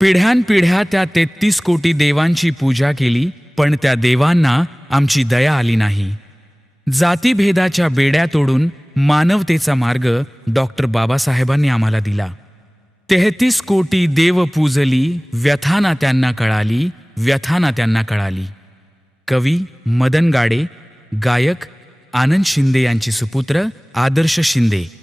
पिढ्यानपिढ्या त्या तेहतीस कोटी देवांची पूजा केली पण त्या देवांना आमची दया आली नाही. जातीभेदाच्या बेड्या तोडून मानवतेचा मार्ग डॉक्टर बाबासाहेबांनी आम्हाला दिला. तेहतीस कोटी देव पूजली व्यथाना त्यांना कळाली व्यथाना त्यांना कळाली. कवी मदन गाडे गायक आनंद शिंदे यांची सुपुत्र आदर्श शिंदे.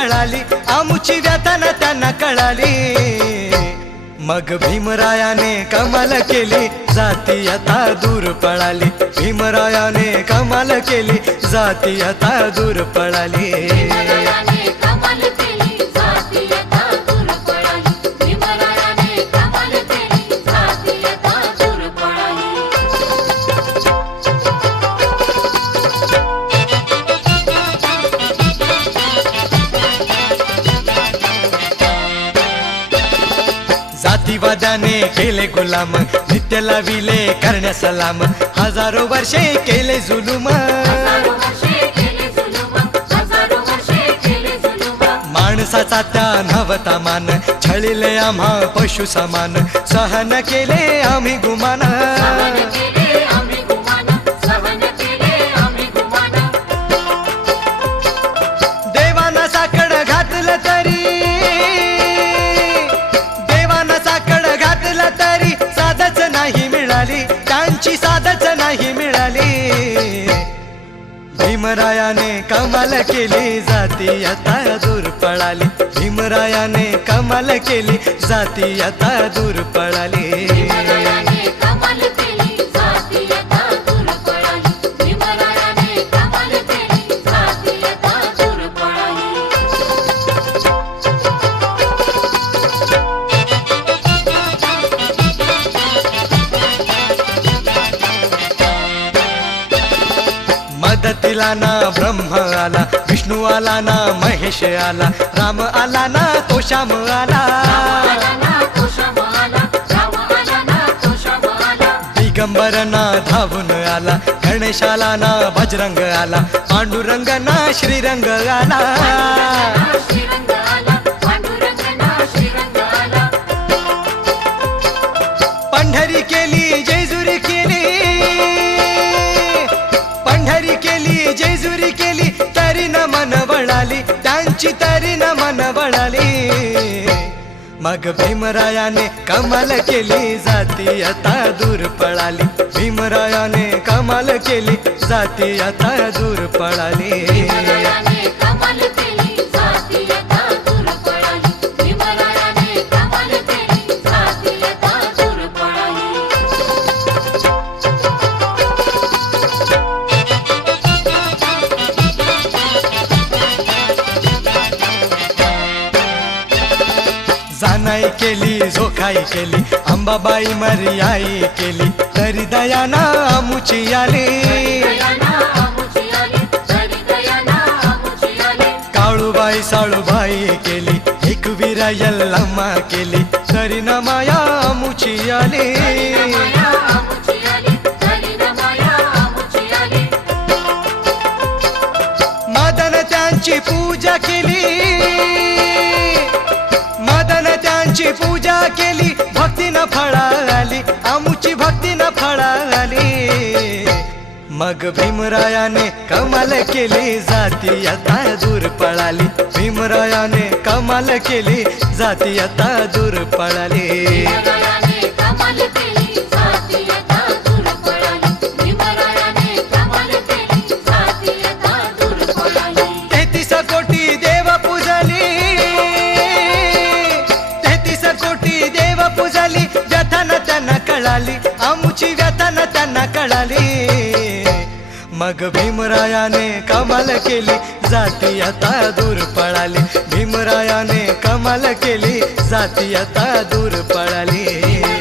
कळाली. आमुची व्यथाना त्यांना कळाली. मग भीमरायाने कमाल केली. जाती आता दूर पळाली. भीमरायाने कमाल केली. जाती आता दूर पळाली. जातीवादाने केले गुलाम नित्य लाविले करण्या सलाम. हजारो वर्षे केले जुलुम. हजारो वर्षे केले जुलुम हजारो वर्षे केले जुलुम. माणसाचा त्या नवता मान छळिले आम्हा पशु समान. सहन केले आम्ही गुमान. त्यांची साधच नाही मिळाली. भीमरायाने कमाल केली जाती आता दूर पळाली. भीमरायाने कमाल केली जाती आता दूर पळाली. आला विष्णू आला ना महेश आला राम आला ना तो श्याम आला. आला आला ना आला दिगंबर ना धावून आला गणेशाला ना बजरंग आला पांडुरंग ना श्रीरंग आला. तरी न मन वळाली मग भीमरायाने कमाल केली जाती आता दूर पळाली भीमरायाने कमाल केली जाती आता दूर पळाली नाही केली झोखाई केली अंबाबाई मर्याई केली तरी दयाना आमुची आली. काळूबाई साळूबाई केली एक जोगीरा यल्लम्मा केली तरी ना माया आमुची आली. त्यांची पूजा केली. केली भक्तीनं फळाली आमुची भक्तीनं फळाली. मग भीमरायाने कमाल केली जाती आता दूर पळाली. भीमरायाने कमाल केली जाती आता दूर पळाली. मग भीमरायाने कमाल केली जाती आता दूर पळाली. भीमरायाने कमाल केली जाती आता दूर पळाली.